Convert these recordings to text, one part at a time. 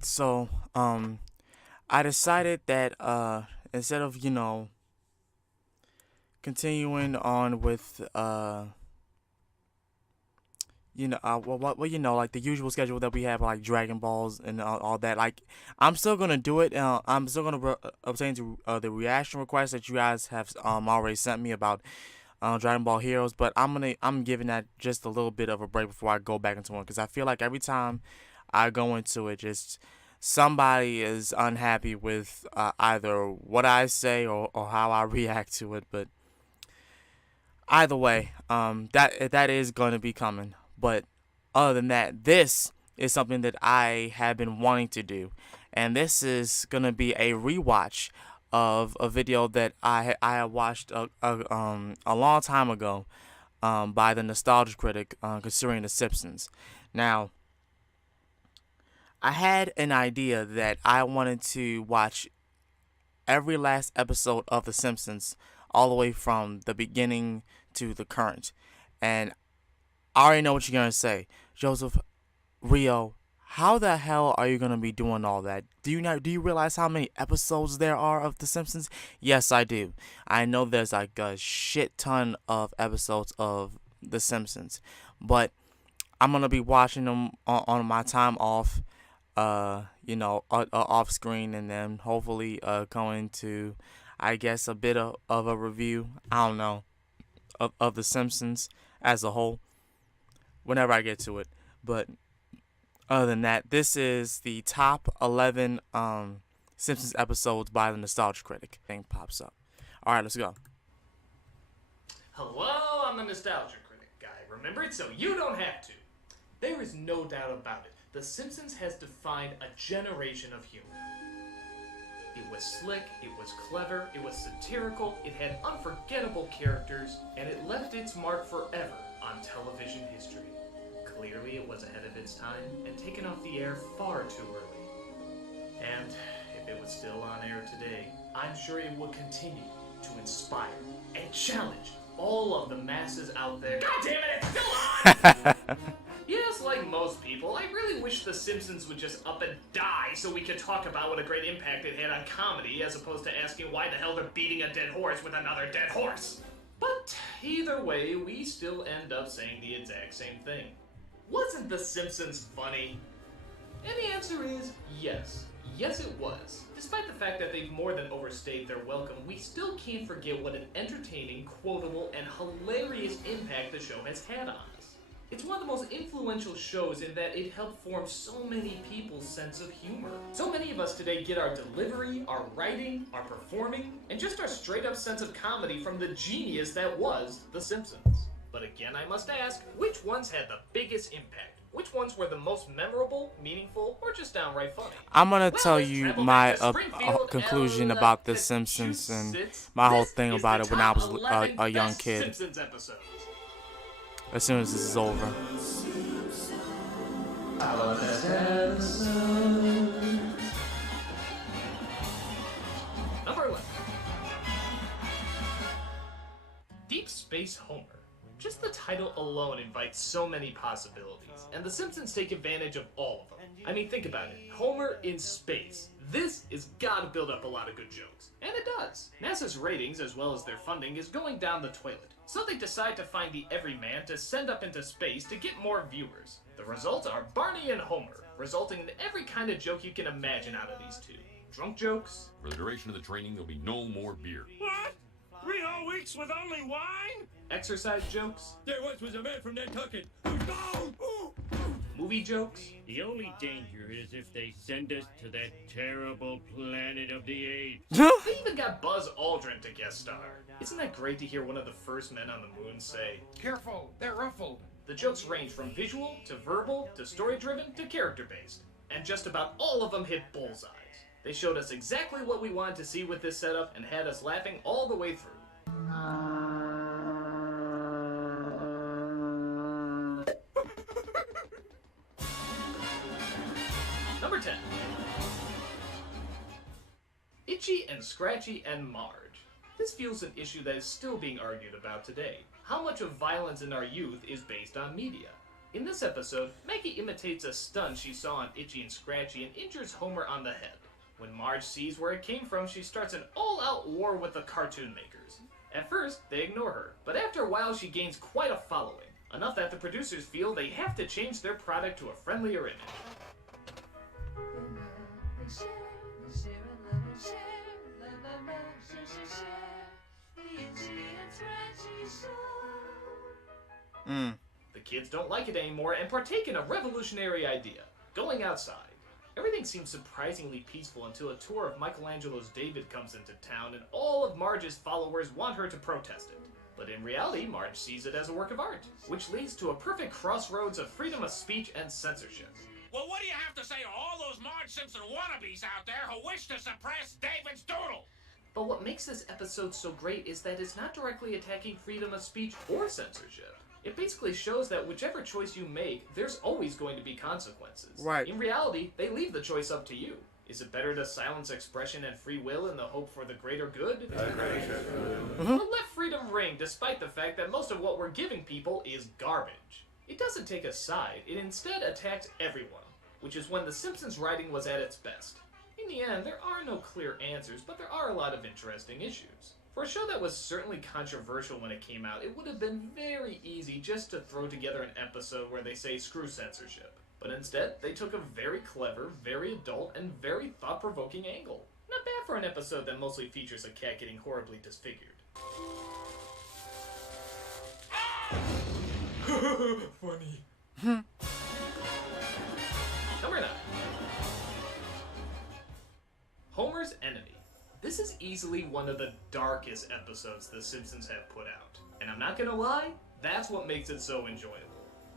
Alright, so I decided that instead of, continuing on with like the usual schedule that we have, like Dragon Balls and all that. Like, I'm still gonna do it. I'm still gonna obtain to the reaction requests that you guys have already sent me about Dragon Ball Heroes, but I'm giving that just a little bit of a break before I go back into one, because I feel like every time I go into it, just somebody is unhappy with either what I say or how I react to it. But either way, that is going to be coming. But other than that, this is something that I have been wanting to do, and this is going to be a rewatch of a video that I had watched a long time ago by the Nostalgia Critic concerning the Simpsons. Now, I had an idea that I wanted to watch every last episode of The Simpsons, all the way from the beginning to the current. And I already know what you're gonna say, Joseph, Rio. How the hell are you gonna be doing all that? Do you realize how many episodes there are of The Simpsons? Yes, I do. I know there's like a shit ton of episodes of The Simpsons, but I'm gonna be watching them on my time off, off screen, and then hopefully going to, I guess, a bit of a review. I don't know, of The Simpsons as a whole whenever I get to it. But other than that, this is the top 11 Simpsons episodes by the Nostalgia Critic. Thing pops up. All right, let's go. Hello, I'm the Nostalgia Critic guy. Remember it so you don't have to. There is no doubt about it. The Simpsons has defined a generation of humor. It was slick, it was clever, it was satirical, it had unforgettable characters, and it left its mark forever on television history. Clearly, it was ahead of its time and taken off the air far too early. And if it was still on air today, I'm sure it would continue to inspire and challenge all of the masses out there. God damn it, it's still on! Yes, like most people, I really wish The Simpsons would just up and die so we could talk about what a great impact it had on comedy, as opposed to asking why the hell they're beating a dead horse with another dead horse. But either way, we still end up saying the exact same thing. Wasn't The Simpsons funny? And the answer is yes. Yes, it was. Despite the fact that they've more than overstayed their welcome, we still can't forget what an entertaining, quotable, and hilarious impact the show has had on us. It's one of the most influential shows in that it helped form so many people's sense of humor. So many of us today get our delivery, our writing, our performing, and just our straight-up sense of comedy from the genius that was The Simpsons. But again, I must ask, which ones had the biggest impact? Which ones were the most memorable, meaningful, or just downright funny? I'm gonna tell you my conclusion about The Simpsons and my whole thing about it when I was a young kid. Simpsons episodes. As soon as this is over. Number 11. Deep Space Homer. Just the title alone invites so many possibilities, and The Simpsons take advantage of all of them. I mean, think about it. Homer in space. This is gotta build up a lot of good jokes. And it does. NASA's ratings, as well as their funding, is going down the toilet. So they decide to find the everyman to send up into space to get more viewers. The results are Barney and Homer, resulting in every kind of joke you can imagine out of these two. Drunk jokes. For the duration of the training, there'll be no more beer. What? 3 whole weeks with only wine? Exercise jokes. There once was a man from Nantucket who's gone. Movie jokes. The only danger is if they send us to that terrible planet of the apes. They even got Buzz Aldrin to guest star. Isn't that great to hear one of the first men on the moon say, "Careful, they're ruffled." The jokes range from visual, to verbal, to story-driven, to character-based. And just about all of them hit bullseyes. They showed us exactly what we wanted to see with this setup and had us laughing all the way through. Number 10. Itchy and Scratchy and Marge. This fuels an issue that is still being argued about today. How much of violence in our youth is based on media? In this episode, Maggie imitates a stun she saw on Itchy and Scratchy and injures Homer on the head. When Marge sees where it came from, she starts an all-out war with the cartoon makers. At first, they ignore her, but after a while she gains quite a following, enough that the producers feel they have to change their product to a friendlier image. The kids don't like it anymore and partake in a revolutionary idea, going outside. Everything seems surprisingly peaceful until a tour of Michelangelo's David comes into town and all of Marge's followers want her to protest it. But in reality, Marge sees it as a work of art, which leads to a perfect crossroads of freedom of speech and censorship. Well, what do you have to say to all those Marge Simpson wannabes out there who wish to suppress David's doodle? But what makes this episode so great is that it's not directly attacking freedom of speech or censorship. It basically shows that whichever choice you make, there's always going to be consequences. Right. In reality, they leave the choice up to you. Is it better to silence expression and free will in the hope for the greater good? Or let freedom ring despite the fact that most of what we're giving people is garbage. It doesn't take a side, it instead attacks everyone, which is when The Simpsons writing was at its best. In the end, there are no clear answers, but there are a lot of interesting issues. For a show that was certainly controversial when it came out, it would have been very easy just to throw together an episode where they say screw censorship. But instead, they took a very clever, very adult, and very thought-provoking angle. Not bad for an episode that mostly features a cat getting horribly disfigured. Funny. Number 9. Homer's Enemy. This is easily one of the darkest episodes The Simpsons have put out. And I'm not gonna lie, that's what makes it so enjoyable.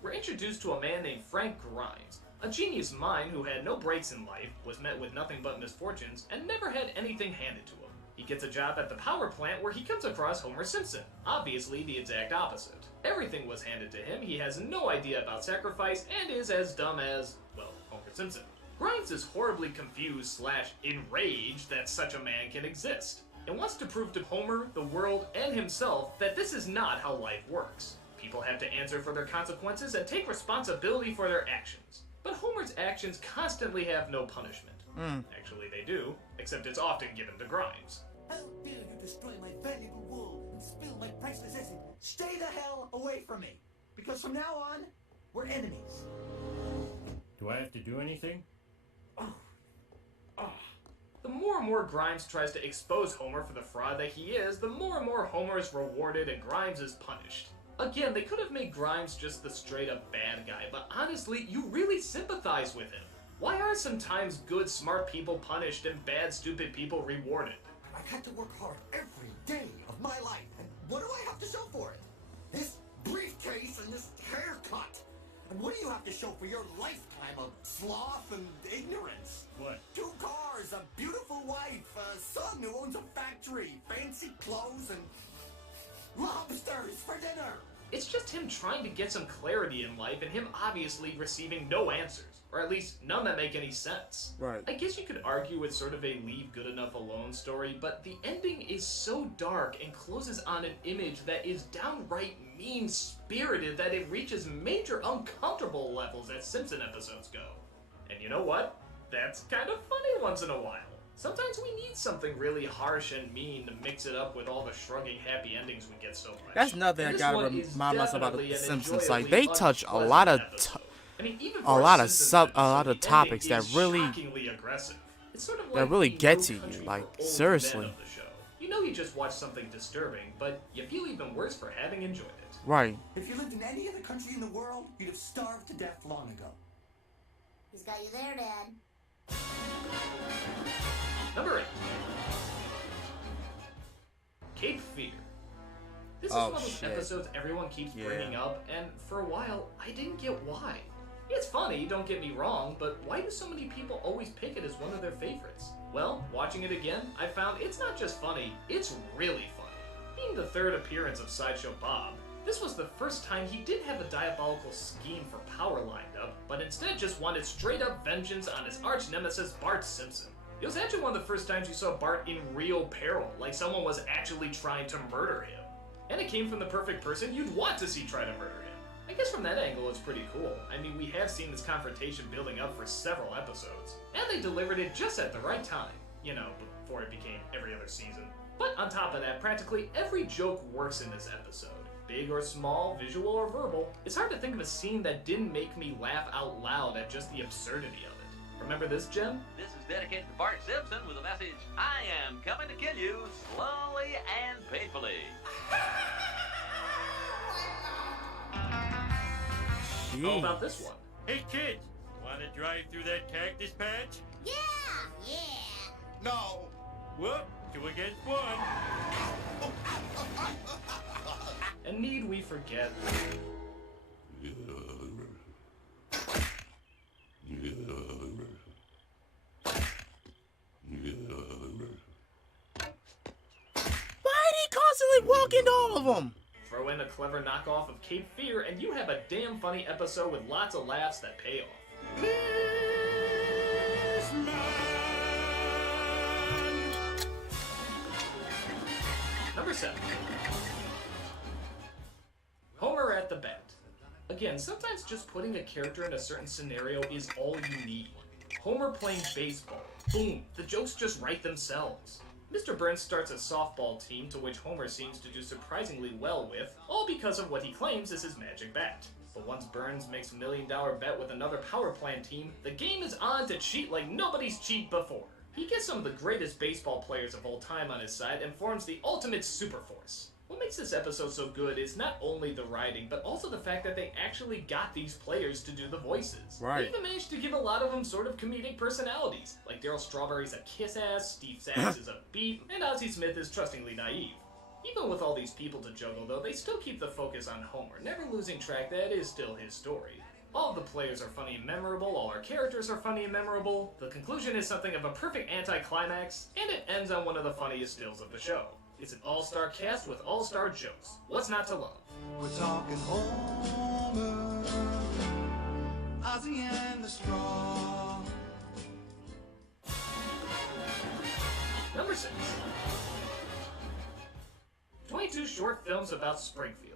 We're introduced to a man named Frank Grimes, a genius mind who had no breaks in life, was met with nothing but misfortunes, and never had anything handed to him. He gets a job at the power plant where he comes across Homer Simpson, obviously the exact opposite. Everything was handed to him, he has no idea about sacrifice, and is as dumb as, well, Homer Simpson. Grimes is horribly confused / enraged that such a man can exist, and wants to prove to Homer, the world, and himself that this is not how life works. People have to answer for their consequences and take responsibility for their actions. But Homer's actions constantly have no punishment. Actually, they do, except it's often given to Grimes. How dare you destroy my valuable wool and spill my priceless acid? Stay the hell away from me, because from now on, we're enemies. Do I have to do anything? The more and more Grimes tries to expose Homer for the fraud that he is, the more and more Homer is rewarded and Grimes is punished. Again, they could have made Grimes just the straight-up bad guy, but honestly, you really sympathize with him. Why are sometimes good, smart people punished and bad, stupid people rewarded? I've had to work hard every day of my life, and what do I have to show for it? This briefcase and this haircut. And what do you have to show for your lifetime of sloth and ignorance? What? 2 cars, a beautiful wife, a son who owns a factory, fancy clothes, and lobsters for dinner. It's just him trying to get some clarity in life and him obviously receiving no answers, or at least none that make any sense. Right. I guess you could argue it's sort of a leave good enough alone story, but the ending is so dark and closes on an image that is downright mean-spirited that it reaches major uncomfortable levels as Simpson episodes go. And you know what? That's kind of funny once in a while. Sometimes we need something really harsh and mean to mix it up with all the shrugging happy endings we get so much. That's nothing I And this gotta one is remind myself about definitely the an Simpsons. Like, enjoyably they touch a unpleasant lot of episode. I mean, even a for lot of Simpsons a lot episode, of the topics ending that is really shockingly aggressive. It's sort of that like really the get No to you, Country like, for Old seriously. Men of the show. You know you just watched something disturbing, but you feel even worse for having enjoyed it. right. If you lived in any other country in the world, you'd have starved to death long ago. He's got you there, Dad. Number 8. Cape Fear. This is Oh, one of those shit. episodes everyone keeps Yeah. bringing up, and for a while, I didn't get why. It's funny, don't get me wrong, but why do so many people always pick it as one of their favorites? Well, watching it again, I found it's not just funny, it's really funny. Being the 3rd appearance of Sideshow Bob, this was the first time he didn't have a diabolical scheme for power lined up, but instead just wanted straight-up vengeance on his arch-nemesis Bart Simpson. It was actually one of the first times you saw Bart in real peril, like someone was actually trying to murder him. And it came from the perfect person you'd want to see try to murder him. I guess from that angle, it's pretty cool. I mean, we have seen this confrontation building up for several episodes, and they delivered it just at the right time, you know, before it became every other season. But on top of that, practically every joke works in this episode. Big or small, visual or verbal. It's hard to think of a scene that didn't make me laugh out loud at just the absurdity of it. Remember this, Jim? This is dedicated to Bart Simpson with a message: I am coming to kill you slowly and painfully. How about this one? Hey kids, wanna drive through that cactus patch? Yeah! Yeah! No! Whoop, 2 against 1. And need we forget... Why did he constantly walk into all of them? Throw in a clever knockoff of Cape Fear, and you have a damn funny episode with lots of laughs that pay off. Number 7. Homer at the bat. Again, sometimes just putting a character in a certain scenario is all you need. Homer playing baseball. Boom, the jokes just write themselves. Mr. Burns starts a softball team to which Homer seems to do surprisingly well with, all because of what he claims is his magic bat. But once Burns makes a $1 million bet with another power plant team, the game is on to cheat like nobody's cheated before. He gets some of the greatest baseball players of all time on his side and forms the ultimate super force. What makes this episode so good is not only the writing, but also the fact that they actually got these players to do the voices. Right. They even managed to give a lot of them sort of comedic personalities, like Daryl Strawberry's a kiss-ass, Steve Sachs is upbeat, and Ozzie Smith is trustingly naive. Even with all these people to juggle, though, they still keep the focus on Homer, never losing track that it is still his story. All of the players are funny and memorable, all our characters are funny and memorable, the conclusion is something of a perfect anticlimax, and it ends on one of the funniest stills of the show. It's an all-star cast with all-star jokes. What's not to love? We're talking Homer, Ozzy and the Straw. Number 6. 22 short films about Springfield.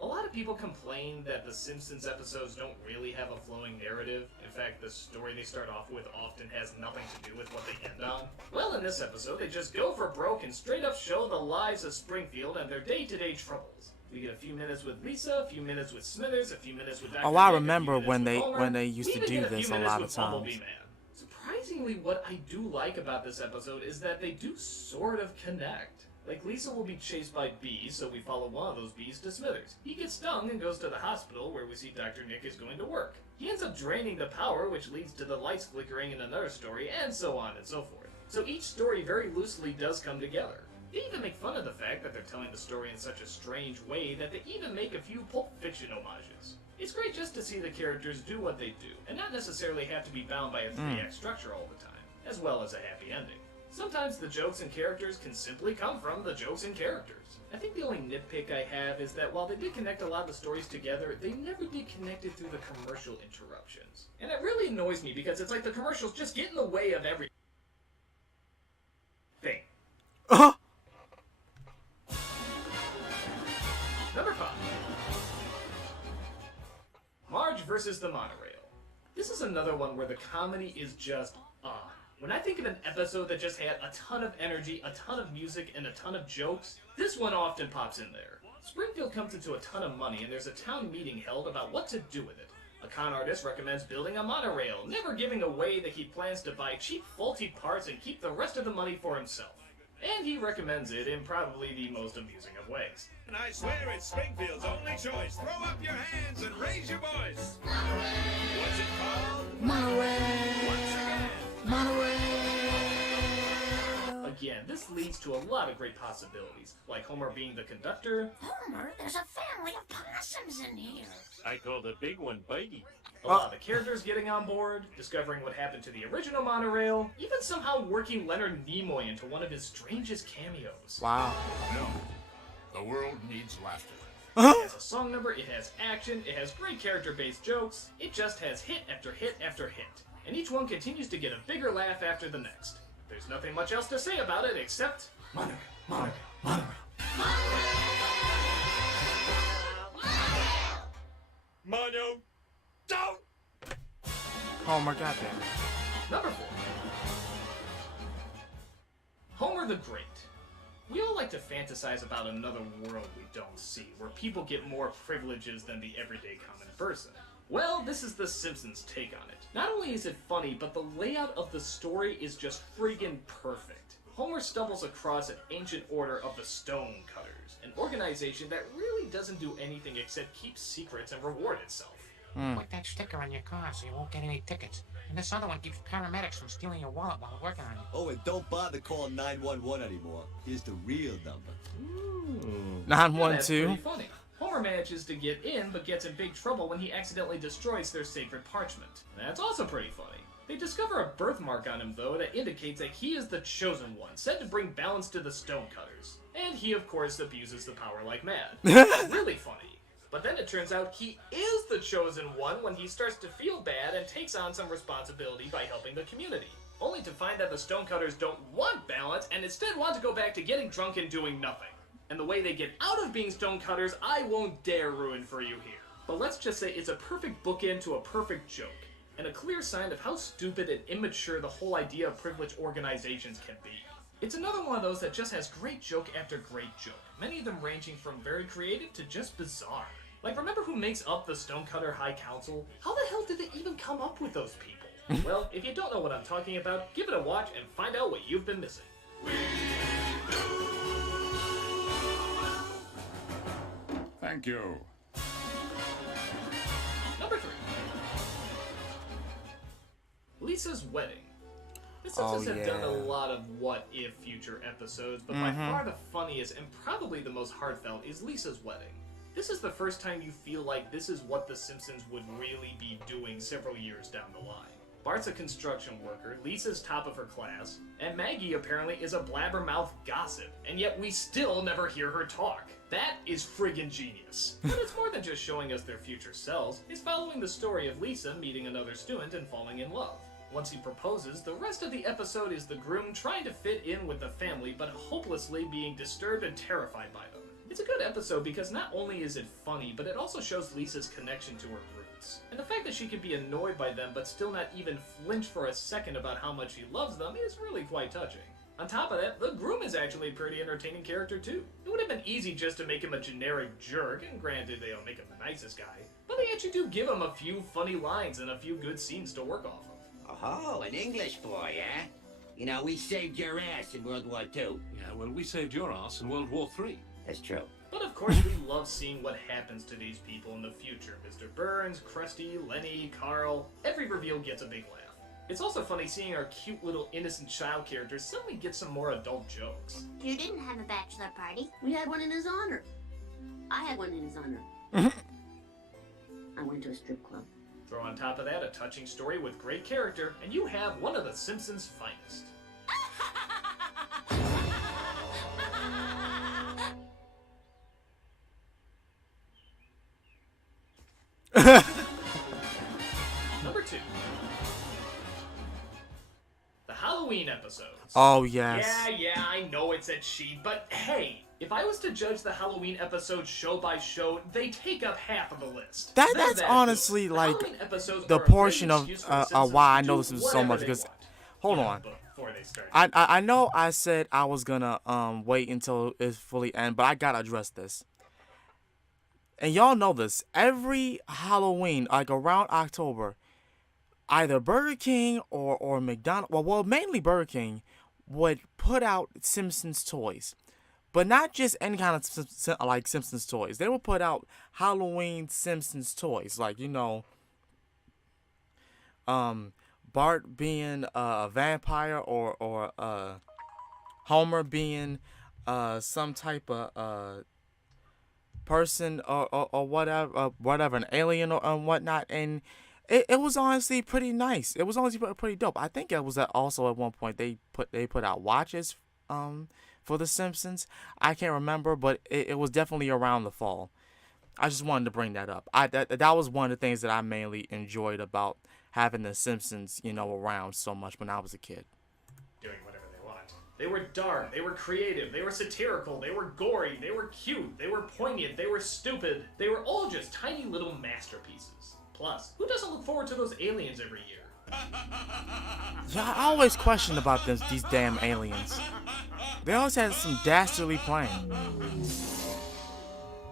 A lot of people complain that the Simpsons episodes don't really have a flowing narrative. In fact, the story they start off with often has nothing to do with what they end on. Well, in this episode, they just go for broke and straight up show the lives of Springfield and their day-to-day troubles. We get a few minutes with Lisa, a few minutes with Smithers, a few minutes with Dr. Oh, I Nick, a few remember minutes when with they Homer. used to We even do get this few a minutes lot with of Bumblebee times. Man. Surprisingly, what I do like about this episode is that they do sort of connect. Like, Lisa will be chased by bees, so we follow one of those bees to Smithers. He gets stung and goes to the hospital, where we see Dr. Nick is going to work. He ends up draining the power, which leads to the lights flickering in another story, and so on and so forth. So each story very loosely does come together. They even make fun of the fact that they're telling the story in such a strange way that they even make a few Pulp Fiction homages. It's great just to see the characters do what they do, and not necessarily have to be bound by a 3-act structure all the time, as well as a happy ending. Sometimes the jokes and characters can simply come from the jokes and characters. I think the only nitpick I have is that while they did connect a lot of the stories together, they never did connect it through the commercial interruptions. And it really annoys me because it's like the commercials just get in the way of everything. Number 5. Marge versus the Monorail. This is another one where the comedy is just on. When I think of an episode that just had a ton of energy, a ton of music, and a ton of jokes, this one often pops in there. Springfield comes into a ton of money, and there's a town meeting held about what to do with it. A con artist recommends building a monorail, never giving away that he plans to buy cheap, faulty parts and keep the rest of the money for himself. And he recommends it in probably the most amusing of ways. And I swear it's Springfield's only choice. Throw up your hands and raise your voice. What's it called? Monorail! Once again. Monorail! Again, this leads to a lot of great possibilities, like Homer being the conductor, Homer, there's a family of possums in here. I call the big one Bitey. a lot of the characters getting on board, discovering what happened to the original monorail, even somehow working Leonard Nimoy into one of his strangest cameos. Wow. No. The world needs laughter. It has a song number, it has action, it has great character-based jokes, it just has hit after hit after hit. And each one continues to get a bigger laugh after the next. There's nothing much else to say about it except Monorail, Monorail, Monorail. Homer, goddamn. Number 4. Homer the Great. We all like to fantasize about another world we don't see, where people get more privileges than the everyday common person. Well, this is The Simpsons' take on it. Not only is it funny, but the layout of the story is just friggin' perfect. Homer stumbles across an ancient order of the Stonecutters, an organization that really doesn't do anything except keep secrets and reward itself. Put that sticker on your car so you won't get any tickets. And this other one keeps paramedics from stealing your wallet while working on it. Oh, and don't bother calling 911 anymore. Here's the real number. Ooh. 912. That's pretty funny. Homer manages to get in, but gets in big trouble when he accidentally destroys their sacred parchment. That's also pretty funny. They discover a birthmark on him, though, that indicates that he is the chosen one, said to bring balance to the Stonecutters. And he, of course, abuses the power like mad. Really funny. But then it turns out he is the chosen one when he starts to feel bad and takes on some responsibility by helping the community. Only to find that the Stonecutters don't want balance and instead want to go back to getting drunk and doing nothing. And the way they get out of being Stonecutters, I won't dare ruin for you here. But let's just say it's a perfect bookend to a perfect joke, and a clear sign of how stupid and immature the whole idea of privileged organizations can be. It's another one of those that just has great joke after great joke, many of them ranging from very creative to just bizarre. Like, remember who makes up the Stonecutter High Council? How the hell did they even come up with those people? Well, if you don't know what I'm talking about, give it a watch and find out what you've been missing. Thank you. Number 3. Lisa's Wedding. The Simpsons have done a lot of what-if future episodes, but by far the funniest and probably the most heartfelt is Lisa's Wedding. This is the first time you feel like this is what The Simpsons would really be doing several years down the line. Bart's a construction worker, Lisa's top of her class, and Maggie apparently is a blabbermouth gossip, and yet we still never hear her talk. That is friggin' genius. But it's more than just showing us their future selves, it's following the story of Lisa meeting another student and falling in love. Once he proposes, the rest of the episode is the groom trying to fit in with the family, but hopelessly being disturbed and terrified by them. It's a good episode because not only is it funny, but it also shows Lisa's connection to her roots. And the fact that she can be annoyed by them but still not even flinch for a second about how much she loves them is really quite touching. On top of that, the groom is actually a pretty entertaining character too. It would have been easy just to make him a generic jerk, and granted they don't make him the nicest guy, but they actually do give him a few funny lines and a few good scenes to work off of. Oh, an English boy, eh? You know, we saved your ass in World War II. Yeah, well, we saved your ass in World War III. That's true. But of course, we love seeing what happens to these people in the future. Mr. Burns, Krusty, Lenny, Carl. Every reveal gets a big laugh. It's also funny seeing our cute little innocent child characters suddenly get some more adult jokes. You didn't have a bachelor party. We had one in his honor. I had one in his honor. I went to a strip club. Throw on top of that a touching story with great character, and you have one of the Simpsons' finest. Number 2. The Halloween episodes. Oh, yes. Yeah, I know it's a cheat, but hey, if I was to judge the Halloween episodes show by show, they take up half of the list. That's honestly like the portion of why I know this is so much because hold on. I know I said I was gonna wait until it's fully end, but I gotta address this. And y'all know this. Every Halloween, like around October, either Burger King or McDonald's, well, mainly Burger King, would put out Simpsons toys. But not just any kind of like Simpsons toys. They will put out Halloween Simpsons toys. Like, you know, Bart being a vampire or Homer being some type of person or whatever, an alien or whatnot. And it was honestly pretty nice. It was honestly pretty dope. I think it was also at one point they put out watches for The Simpsons. I can't remember, but it was definitely around the fall. I just wanted to bring that up. That was one of the things that I mainly enjoyed about having The Simpsons, you know, around so much when I was a kid. Doing whatever they want. They were dark, they were creative, they were satirical, they were gory, they were cute, they were poignant, they were stupid. They were all just tiny little masterpieces. Plus, who doesn't look forward to those aliens every year? Yeah, I always question about these damn aliens. They always had some dastardly plan.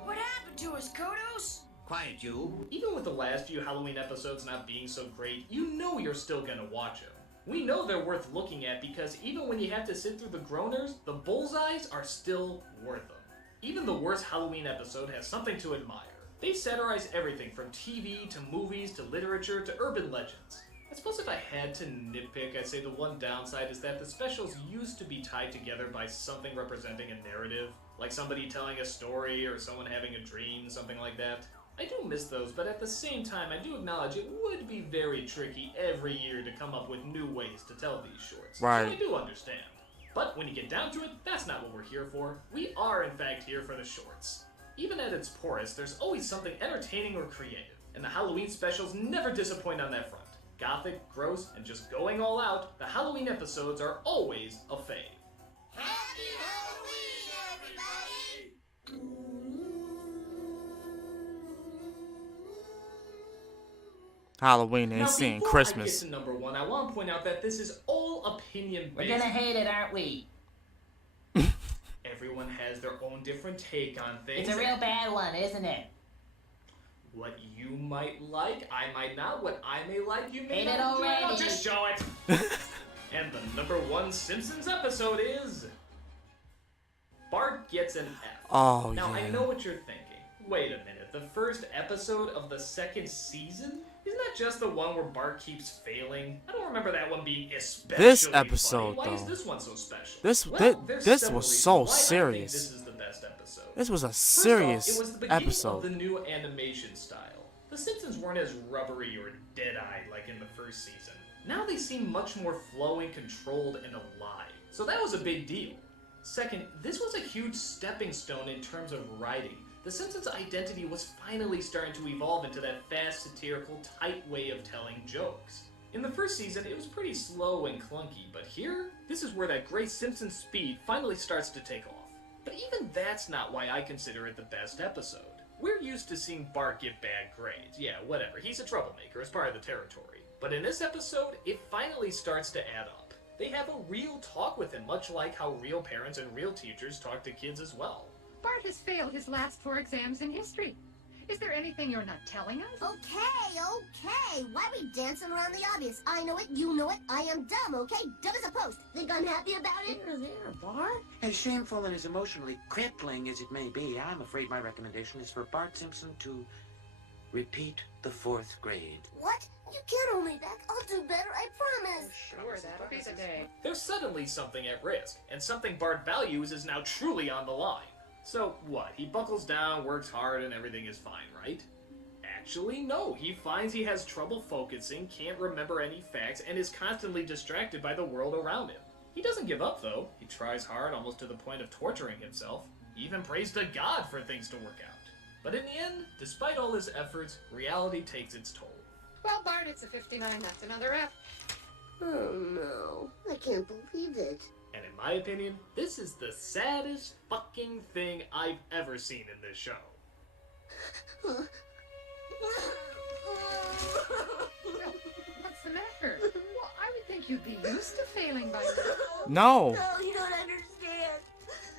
What happened to us, Kodos? Quiet, you. Even with the last few Halloween episodes not being so great, you know you're still gonna watch them. We know they're worth looking at because even when you have to sit through the groaners, the bullseyes are still worth them. Even the worst Halloween episode has something to admire. They satirize everything from TV to movies to literature to urban legends. I suppose if I had to nitpick, I'd say the one downside is that the specials used to be tied together by something representing a narrative, like somebody telling a story or someone having a dream, something like that. I do miss those, but at the same time, I do acknowledge it would be very tricky every year to come up with new ways to tell these shorts. Right. So I do understand. But when you get down to it, that's not what we're here for. We are, in fact, here for the shorts. Even at its poorest, there's always something entertaining or creative, and the Halloween specials never disappoint on that front. Gothic, gross, and just going all out, the Halloween episodes are always a fave. Happy Halloween, everybody! Halloween ain't Now, seeing before Christmas. I get to number one, I want to point out that this is all opinion-based. We're gonna hate it, aren't we? Everyone has their own different take on things. It's a real bad one, isn't it? What you might like, I might not. What I may like, you may Hate it not. already. I'll just show it. And the number one Simpsons episode is... Bart gets an F. Oh, now, yeah. I know what you're thinking. Wait a minute, the first episode of the second season? Isn't that just the one where Bart keeps failing? I don't remember that one being especially This episode, funny. Why is though. this one so special? This There's this several was reasons so why I think serious. this is the best episode. This was a First off, serious it was the beginning episode. of the new animation style. The Simpsons weren't as rubbery or dead-eyed like in the first season. Now they seem much more flowing, controlled, and alive. So that was a big deal. Second, this was a huge stepping stone in terms of writing. The Simpsons' identity was finally starting to evolve into that fast, satirical, tight way of telling jokes. In the first season, it was pretty slow and clunky, but here, this is where that great Simpsons speed finally starts to take off. But even that's not why I consider it the best episode. We're used to seeing Bart get bad grades. Yeah, whatever, he's a troublemaker, it's part of the territory. But in this episode, it finally starts to add up. They have a real talk with him, much like how real parents and real teachers talk to kids as well. Bart has failed his last 4 exams in history. Is there anything you're not telling us? Okay. Why are we dancing around the obvious? I know it, you know it, I am dumb, okay? Dumb as a post. Think I'm happy about it? There, Bart. As shameful and as emotionally crippling as it may be, I'm afraid my recommendation is for Bart Simpson to repeat the 4th grade. What? You can't hold me back. I'll do better, I promise. Sure, that'll be the day. There's suddenly something at risk, and something Bart values is now truly on the line. So what? He buckles down, works hard, and everything is fine, right? Actually, no. He finds he has trouble focusing, can't remember any facts, and is constantly distracted by the world around him. He doesn't give up, though. He tries hard, almost to the point of torturing himself. He even prays to God for things to work out. But in the end, despite all his efforts, reality takes its toll. Well, Bart, it's a 59. That's another F. Oh no, I can't believe it. And in my opinion, this is the saddest fucking thing I've ever seen in this show. What's the matter? Well, I would think you'd be used to failing by now. No. No, you don't understand.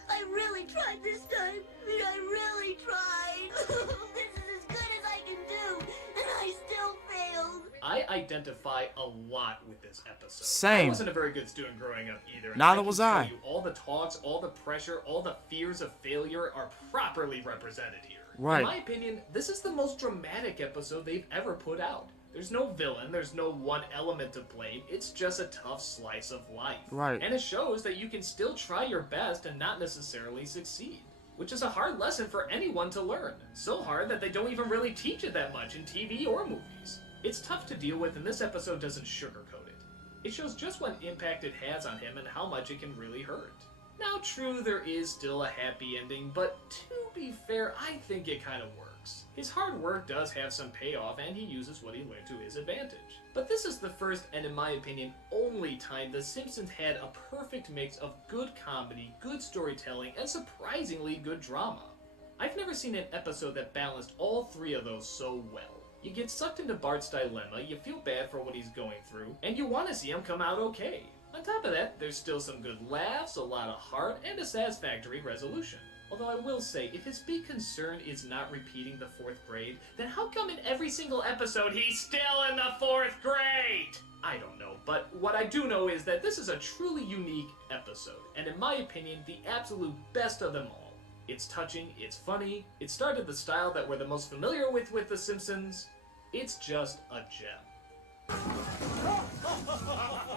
I really tried this time. I really tried. This is as good as I can do, and I still failed. I identify a lot with this episode. Same. I wasn't a very good student growing up either. and Neither can was tell I. You, all the talks, all the pressure, all the fears of failure are properly represented here. Right. In my opinion, this is the most dramatic episode they've ever put out. There's no villain, there's no one element to blame, it's just a tough slice of life. Right. And it shows that you can still try your best and not necessarily succeed. Which is a hard lesson for anyone to learn. So hard that they don't even really teach it that much in TV or movies. It's tough to deal with, and this episode doesn't sugarcoat it. It shows just what impact it has on him and how much it can really hurt. Now, true, there is still a happy ending, but to be fair, I think it kind of works. His hard work does have some payoff, and he uses what he learned to his advantage. But this is the first, and in my opinion, only time The Simpsons had a perfect mix of good comedy, good storytelling, and surprisingly good drama. I've never seen an episode that balanced all three of those so well. You get sucked into Bart's dilemma, you feel bad for what he's going through, and you want to see him come out okay. On top of that, there's still some good laughs, a lot of heart, and a satisfactory resolution. Although I will say, if his big concern is not repeating the 4th grade, then how come in every single episode he's still in the 4th grade? I don't know, but what I do know is that this is a truly unique episode, and in my opinion, the absolute best of them all. It's touching, it's funny, it started the style that we're the most familiar with The Simpsons. It's just a gem.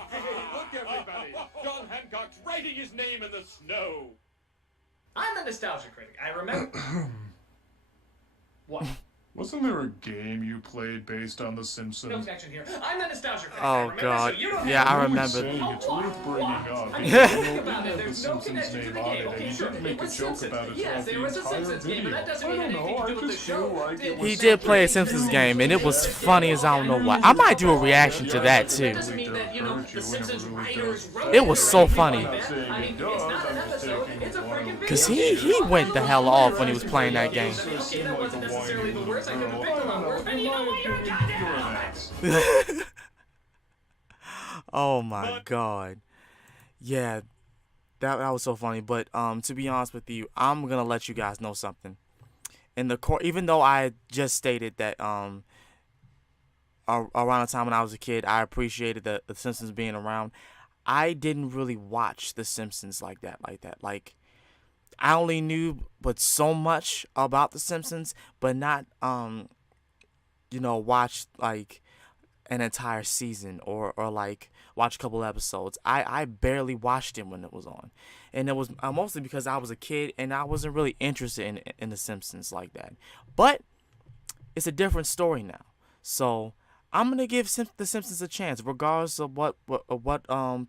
Hey, look everybody! John Hancock's writing his name in the snow! I'm the nostalgia critic. I remember... What? Wasn't there a game you played based on The Simpsons? No connection here. I'm the nostalgia critic. Oh god. Yeah, I remember. It's worth bringing up. I Because think you about it. the There's no Simpsons connection to name the on game. it, Okay, and you sure. didn't It make a was joke Simpsons. about it Yes, throughout there the was a entire Simpsons game, but video. that doesn't I mean don't anything know, to do I with the just show. feel like it It was He did play a something Simpsons you game, and it was funny as I don't know what. I might do a reaction to that too. That doesn't mean that, you know, the Simpsons writers wrote It was so funny. I mean, it's not an episode, it's a freaking video. Cause he went the hell off when he was playing that game. I mean, okay, that wasn't necessarily the worst. I could have picked a lot worse, but you know what? You're a goddamn Oh my god. Yeah. That was so funny. But to be honest with you, I'm gonna let you guys know something. In the court, even though I just stated that around the time when I was a kid, I appreciated the Simpsons being around. I didn't really watch the Simpsons like that. Like I only knew but so much about the Simpsons, but not watch like an entire season or like watch a couple episodes. I barely watched it when it was on, and it was mostly because I was a kid and I wasn't really interested in the Simpsons like that. But it's a different story now, so I'm gonna give the Simpsons a chance, regardless of what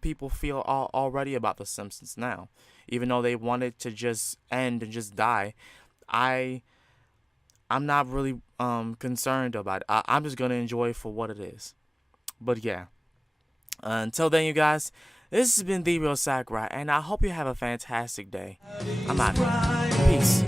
people feel already about the Simpsons now. Even though they want it to just end and just die, I'm not really concerned about it. I'm just gonna enjoy it for what it is. But yeah, until then, you guys, this has been The Real Sakurai, and I hope you have a fantastic day. I'm out. Peace.